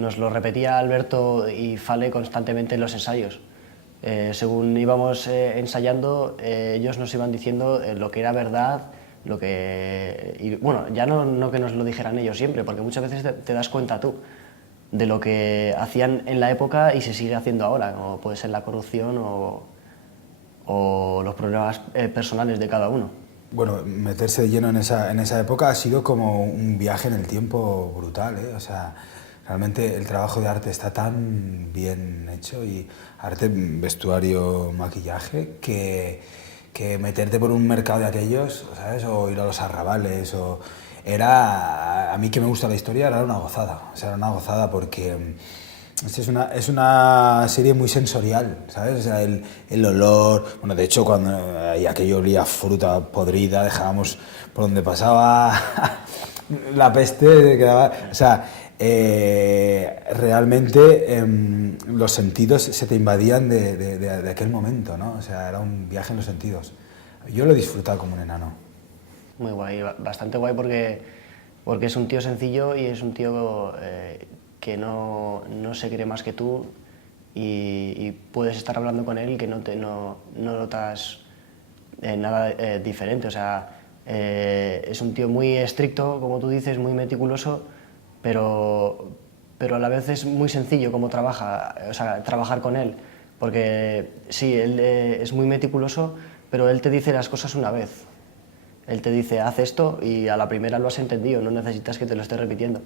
nos lo repetía Alberto y Fale constantemente en los ensayos. Según íbamos ensayando, ellos nos iban diciendo lo que era verdad, lo que... Y, bueno, ya no que nos lo dijeran ellos siempre, porque muchas veces te das cuenta tú de lo que hacían en la época y se sigue haciendo ahora, como puede ser la corrupción o los problemas personales de cada uno. Bueno, meterse de lleno en esa época ha sido como un viaje en el tiempo brutal, ¿eh? O sea, realmente el trabajo de arte está tan bien hecho, y arte, vestuario, maquillaje, que meterte por un mercado de aquellos, ¿sabes? O ir a los arrabales, a mí que me gusta la historia, era una gozada. O sea, era una gozada porque es una serie muy sensorial, ¿sabes? O sea, el olor... Bueno, de hecho, cuando aquello olía a fruta podrida, dejábamos por donde pasaba la peste, quedaba... O sea, realmente los sentidos se te invadían de aquel momento, ¿no? O sea, era un viaje en los sentidos. Yo lo he disfrutado como un enano. Muy guay, bastante guay porque es un tío sencillo y es un tío que no se cree más que tú y puedes estar hablando con él que no notas nada diferente. O sea, es un tío muy estricto, como tú dices, muy meticuloso, pero a la vez es muy sencillo como trabaja, o sea, trabajar con él, porque sí, él es muy meticuloso, pero él te dice las cosas una vez. Él te dice, haz esto y a la primera lo has entendido, no necesitas que te lo esté repitiendo.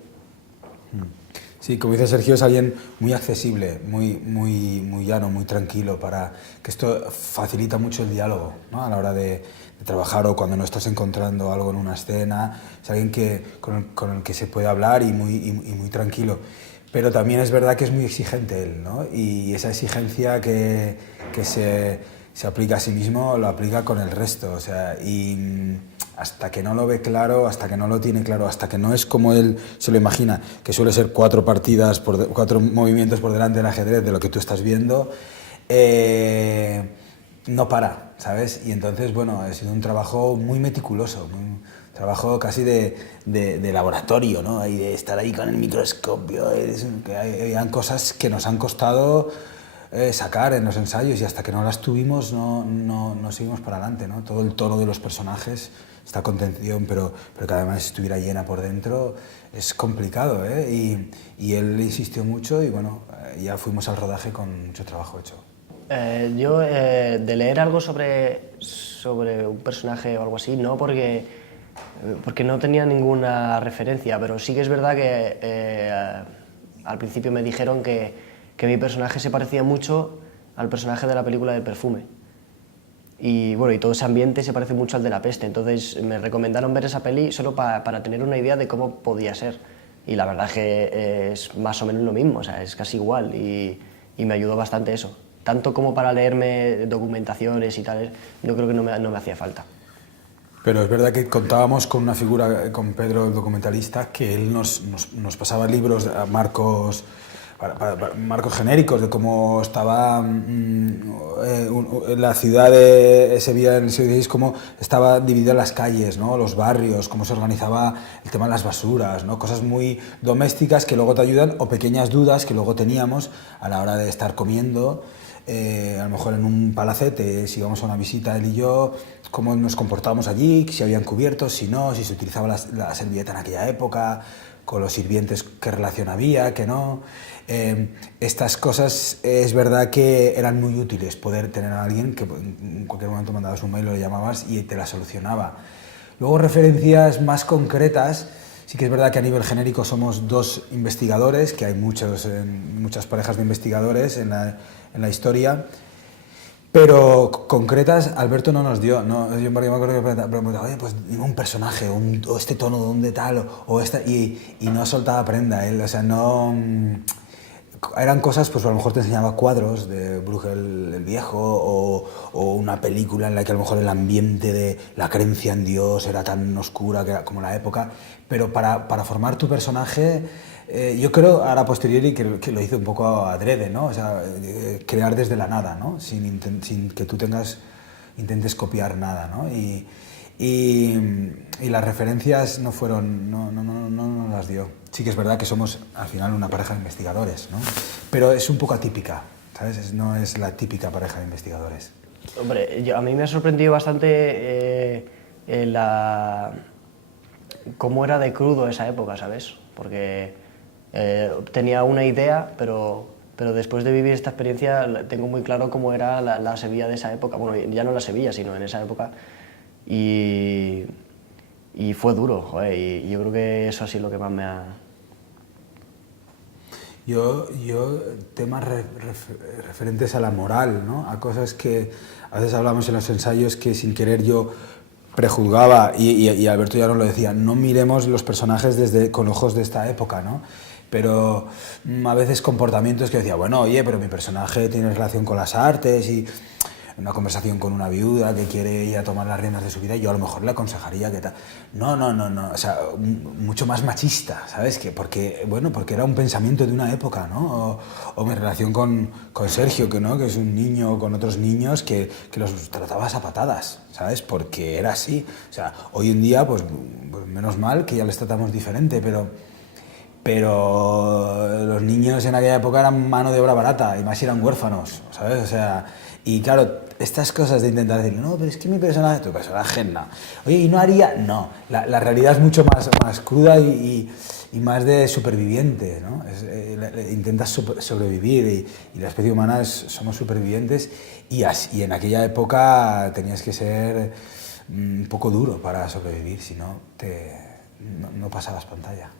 Sí, como dice Sergio, es alguien muy accesible, muy llano, muy tranquilo, que esto facilita mucho el diálogo, ¿no? A la hora de trabajar, o cuando no estás encontrando algo en una escena. Es alguien con el que se puede hablar y muy tranquilo. Pero también es verdad que es muy exigente él, ¿no? Y esa exigencia que se aplica a sí mismo, lo aplica con el resto. O sea, hasta que no lo ve claro, hasta que no lo tiene claro, hasta que no es como él se lo imagina, que suele ser 4 partidas, 4 movimientos por delante del ajedrez de lo que tú estás viendo, no para, ¿sabes? Y entonces, bueno, ha sido un trabajo muy meticuloso, un trabajo casi de laboratorio, ¿no? Y de estar ahí con el microscopio, que hay cosas que nos han costado sacar en los ensayos, y hasta que no las tuvimos no seguimos para adelante, ¿no? Todo el tono de los personajes, esta contención, pero que además estuviera llena por dentro, es complicado, ¿eh? Y él insistió mucho, y bueno, ya fuimos al rodaje con mucho trabajo hecho. Yo, de leer algo sobre un personaje o algo así, no, porque no tenía ninguna referencia, pero sí que es verdad que al principio me dijeron que mi personaje se parecía mucho al personaje de la película de Perfume. Y bueno, y todo ese ambiente se parece mucho al de La Peste, entonces me recomendaron ver esa peli solo para tener una idea de cómo podía ser. Y la verdad es que es más o menos lo mismo, o sea, es casi igual, y me ayudó bastante eso. Tanto como para leerme documentaciones y tal, yo creo que no me hacía falta. Pero es verdad que contábamos con una figura, con Pedro, el documentalista, que él nos pasaba libros, marcos genéricos de cómo estaba la ciudad de Sevilla en el siglo XVI, cómo estaba dividida en las calles, ¿no? Los barrios, cómo se organizaba el tema de las basuras, ¿no? Cosas muy domésticas que luego te ayudan, o pequeñas dudas que luego teníamos a la hora de estar comiendo. A lo mejor en un palacete, si íbamos a una visita él y yo, cómo nos comportábamos allí, si habían cubiertos, si no, si se utilizaba la servilleta en aquella época, con los sirvientes, qué relación había, qué no. Estas cosas es verdad que eran muy útiles, poder tener a alguien que en cualquier momento mandabas un mail o le llamabas y te la solucionaba. Luego, referencias más concretas, sí que es verdad que a nivel genérico somos 2 investigadores, que hay muchas parejas de investigadores en la historia, pero concretas Alberto no nos dio. No, yo me acuerdo que preguntaba, oye, pues dime un personaje, o este tono, ¿dónde tal? O esta, y no soltaba prenda él, o sea, no... Eran cosas, pues a lo mejor te enseñaba cuadros de Bruegel el Viejo, o una película en la que a lo mejor el ambiente de la creencia en Dios era tan oscura como la época, pero para formar tu personaje, yo creo, ahora a posteriori, que lo hice un poco adrede, ¿no? O sea, crear desde la nada, ¿no? Sin que tú intentes copiar nada, ¿no? Y las referencias no nos las dio. sí que es verdad que somos al final una pareja de investigadores, ¿no? Pero es un poco atípica, ¿sabes? No es la típica pareja de investigadores. Hombre, a mí me ha sorprendido bastante cómo era de crudo esa época, ¿sabes? Porque tenía una idea, pero después de vivir esta experiencia tengo muy claro cómo era la Sevilla de esa época. Bueno, ya no la Sevilla, sino en esa época. Y fue duro, joder, y yo creo que eso ha sido lo que más me ha... Yo temas referentes a la moral, ¿no? A cosas que a veces hablamos en los ensayos que sin querer yo prejuzgaba, y Alberto ya nos lo decía, no miremos los personajes con ojos de esta época, ¿no? Pero a veces comportamientos que decía, bueno, oye, pero mi personaje tiene relación con las artes, y una conversación con una viuda que quiere ir a tomar las riendas de su vida, yo a lo mejor le aconsejaría que tal. No, o sea, mucho más machista, ¿sabes? Porque era un pensamiento de una época, ¿no? O mi relación con Sergio, ¿no? Que es un niño con otros niños que los tratabas a patadas, ¿sabes? Porque era así. O sea, hoy en día, pues menos mal que ya les tratamos diferente, pero los niños en aquella época eran mano de obra barata, y más si eran huérfanos, ¿sabes? O sea, y claro, estas cosas de intentar decir, no, pero es que tu personaje no. Oye, ¿y no haría? No. La realidad es mucho más cruda y más de superviviente, ¿no? Intentas sobrevivir, y la especie humana somos supervivientes, y en aquella época tenías que ser un poco duro para sobrevivir, si no, no pasabas pantalla.